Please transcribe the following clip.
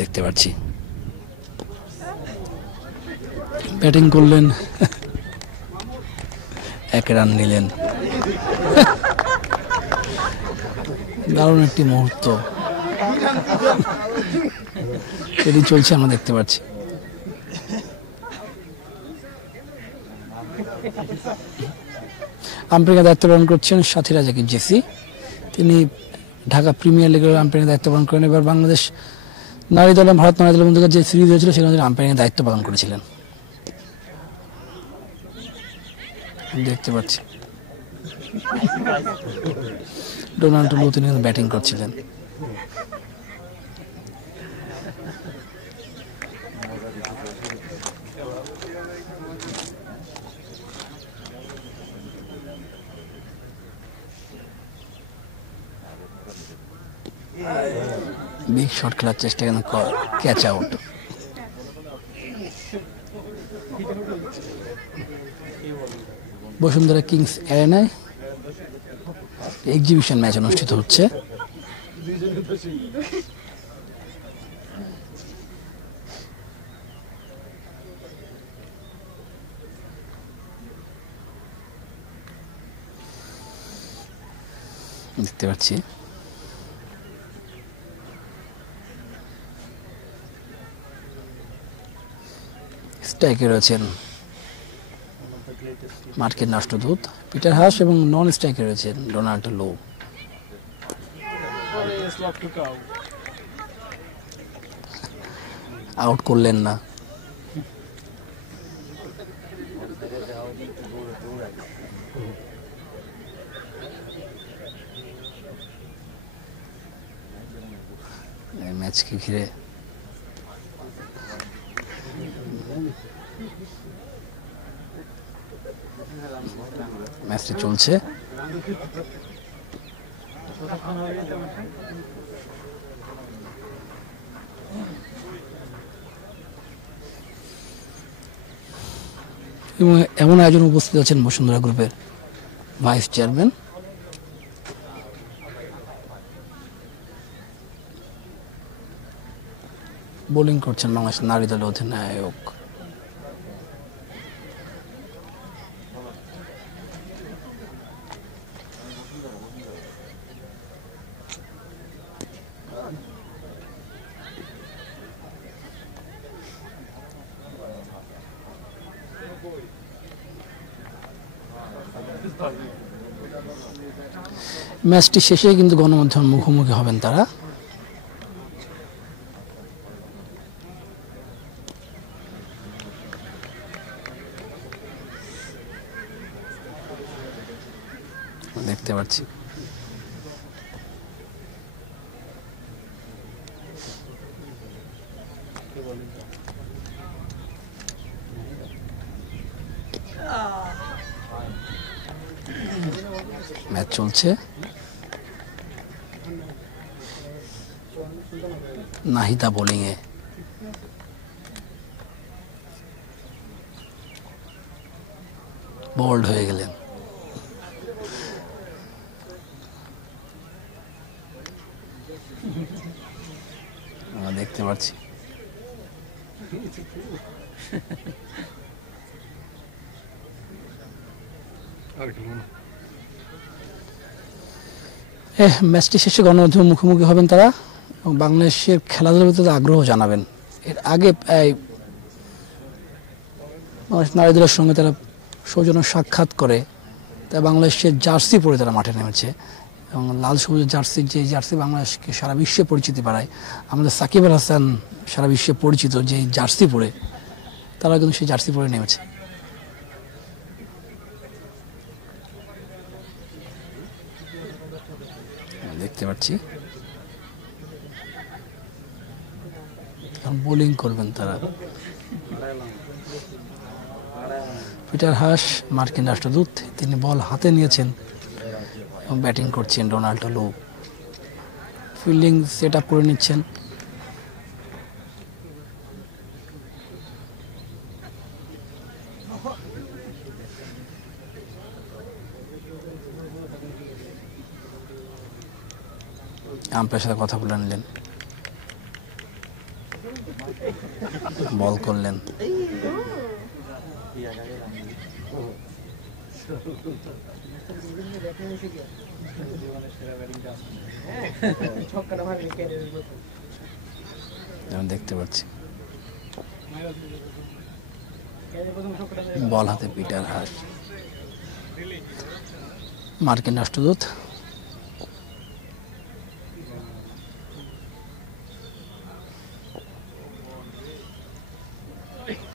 দেখতে পাচ্ছি ব্যাটিং করলেন, 1 রান নিলেন। দারুণ একটি মুহূর্ত সেটি চলছে, আমরা দেখতে পাচ্ছি। আম্পায়ারের দায়িত্ব পালন করছেন সাথী রাজাকে জেসি, তিনি ঢাকা প্রিমিয়ার লিগের আম্পায়ারের দায়িত্ব পালন করেন। এবার বাংলাদেশ নারী দল ভারত নারী দলের মধ্যে যে সিরিজ হয়েছিল সেখানে তিনি আম্পায়ারের দায়িত্ব পালন করেছিলেন, দেখতে পাচ্ছি। ডোনাল্ড লু তিনি ব্যাটিং করছিলেন। বিগ শট খেলার চেষ্টা, কিন্তু ক্যাচ আউট। বসুন্ধরা কিংস অ্যারেনায় এক্সিবিশন ম্যাচ অনুষ্ঠিত হচ্ছে। দেখতে পাচ্ছি স্ট্রাইকে রয়েছেন মার্কের রাষ্ট্রদূত পিটার হাস এবং নন স্ট্রাইকে রয়েছেন ডোনাল্ড লো। আউট করলেন না। ম্যাচকে ঘিরে ম্যাচটি চলছে। এবং এমন আয়োজন উপস্থিত আছেন বসুন্ধরা গ্রুপের ভাইস চেয়ারম্যান, বোলিং করছেন বাংলাদেশ নারী দলের অধিনায়ক। ম্যাচটি শেষে কিন্তু গণমাধ্যমের মুখোমুখি হবেন তারা। দেখতে পাচ্ছি ম্যাচ চলছে। নাহিদা বোলিং এ, বোল্ড হয়ে গেলেন। আমরা দেখতে পাচ্ছি ম্যাচটি শেষে গণমাধ্যমের মুখোমুখি হবেন তারা এবং বাংলাদেশের খেলাধুলার ভিতরে আগ্রহ জানাবেন। এর আগে নারী দলের সঙ্গে তারা সৌজন্য সাক্ষাৎ করে, তাই বাংলাদেশের জার্সি পরে তারা মাঠে নেমেছে এবং লাল সবুজ জার্সি, যে জার্সি বাংলাদেশকে সারা বিশ্বে পরিচিতি বাড়ায়। আমাদের সাকিব আল হাসান সারা বিশ্বে পরিচিত যে জার্সি পরে, তারা কিন্তু সেই জার্সি পরে নেমেছে। দেখতে পাচ্ছি বোলিং করবেন তারা। পিটার হাস মার্কিন রাষ্ট্রদূত, তিনি বল হাতে নিয়েছেন এবং ব্যাটিং করছেন ডোনাল্ড লো। ফিল্ডিং সেট আপ করে নিচ্ছেন। আম্পায়ারের সাথে কথা বলে নিলেন। বল করলেন। আমি দেখতে পাচ্ছি বল হাতে পিটার হাস। মার্কিন রাষ্ট্রদূত